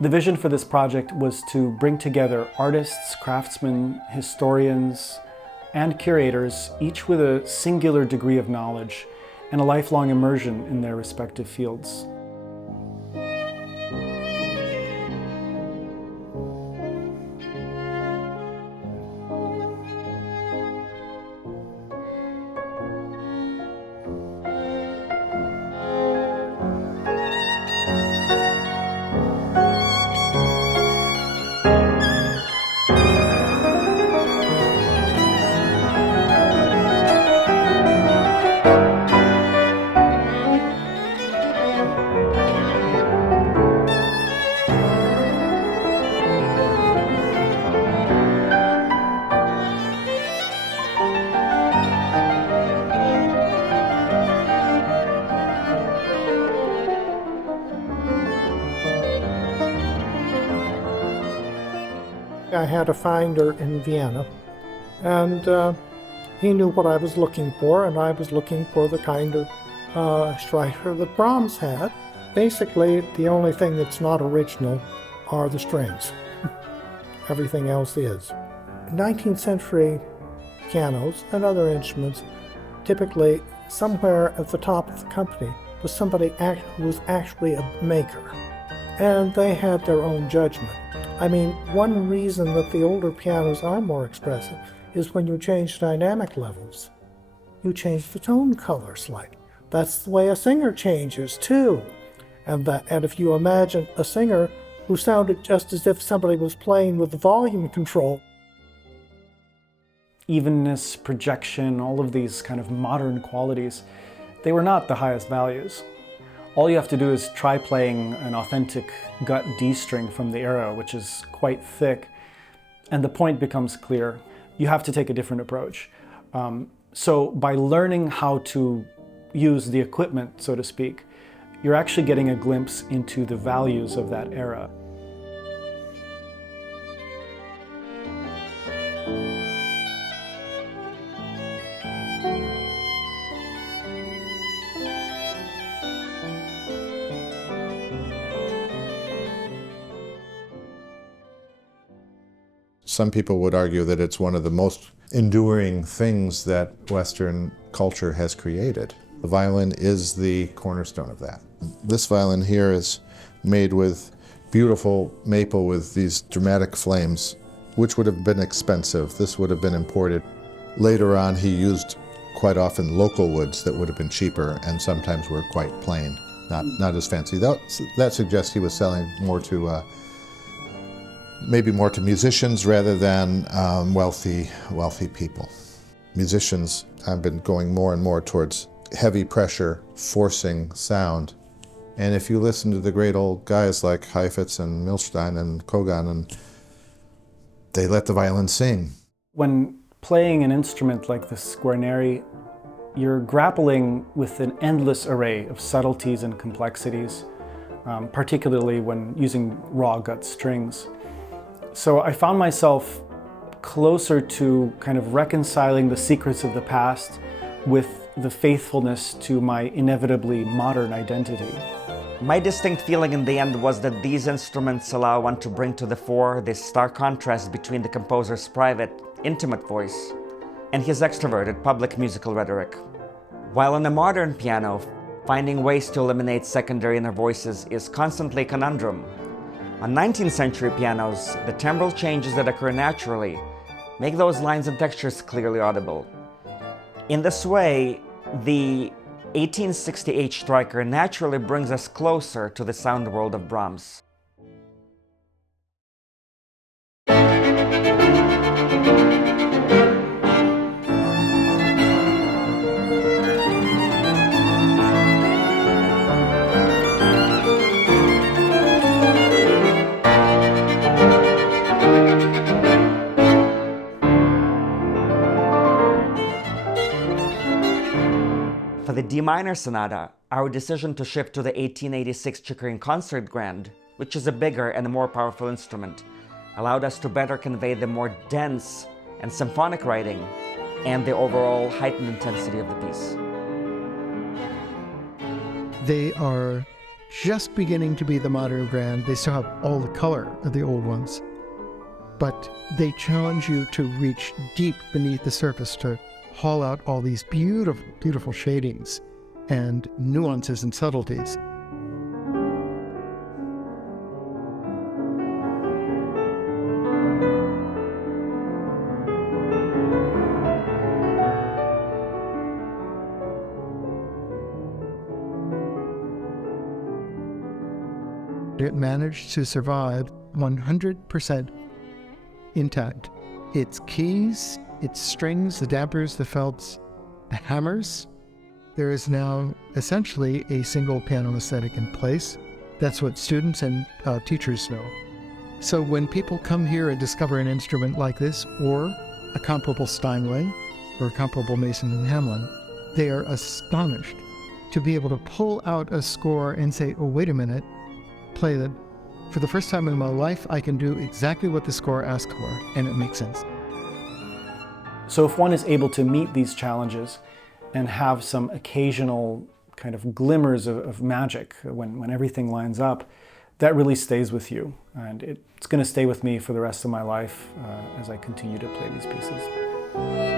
The vision for this project was to bring together artists, craftsmen, historians, and curators, each with a singular degree of knowledge and a lifelong immersion in their respective fields. I had a finder in Vienna, and he knew what I was looking for, and I was looking for the kind of striker that Brahms had. Basically, the only thing that's not original are the strings. Everything else is. 19th century pianos and other instruments, typically somewhere at the top of the company was somebody who was actually a maker, and they had their own judgment. I mean, one reason that the older pianos are more expressive is when you change dynamic levels, you change the tone color slightly. That's the way a singer changes too. And if you imagine a singer who sounded just as if somebody was playing with the volume control. Evenness, projection, all of these kind of modern qualities, they were not the highest values. All you have to do is try playing an authentic gut D string from the era, which is quite thick, and the point becomes clear. You have to take a different approach. So by learning how to use the equipment, so to speak, you're actually getting a glimpse into the values of that era. Some people would argue that it's one of the most enduring things that Western culture has created. The violin is the cornerstone of that. This violin here is made with beautiful maple with these dramatic flames, which would have been expensive. This would have been imported. Later on, he used quite often local woods that would have been cheaper and sometimes were quite plain, not as fancy. That suggests he was selling more to maybe more to musicians rather than wealthy people. Musicians have been going more and more towards heavy pressure, forcing sound. And if you listen to the great old guys like Heifetz and Milstein and Kogan, they let the violin sing. When playing an instrument like the Guarneri, you're grappling with an endless array of subtleties and complexities, particularly when using raw gut strings. So I found myself closer to kind of reconciling the secrets of the past with the faithfulness to my inevitably modern identity. My distinct feeling in the end was that these instruments allow one to bring to the fore this stark contrast between the composer's private, intimate voice and his extroverted public musical rhetoric. While on a modern piano, finding ways to eliminate secondary inner voices is constantly a conundrum. On 19th century pianos, the timbral changes that occur naturally make those lines and textures clearly audible. In this way, the 1868 Streicher naturally brings us closer to the sound world of Brahms. For the D minor sonata, our decision to shift to the 1886 Chickering Concert Grand, which is a bigger and a more powerful instrument, allowed us to better convey the more dense and symphonic writing and the overall heightened intensity of the piece. They are just beginning to be the modern grand. They still have all the color of the old ones, but they challenge you to reach deep beneath the surface to haul out all these beautiful, beautiful shadings and nuances and subtleties. It managed to survive 100% intact. Its keys, its strings, the dampers, the felts, the hammers. There is now essentially a single piano aesthetic in place. That's what students and teachers know. So when people come here and discover an instrument like this, or a comparable Steinway, or a comparable Mason and Hamlin, they are astonished to be able to pull out a score and say, oh, wait a minute, play that. For the first time in my life, I can do exactly what the score asks for, and it makes sense. So if one is able to meet these challenges and have some occasional kind of glimmers of magic when everything lines up, that really stays with you. And it's going to stay with me for the rest of my life as I continue to play these pieces.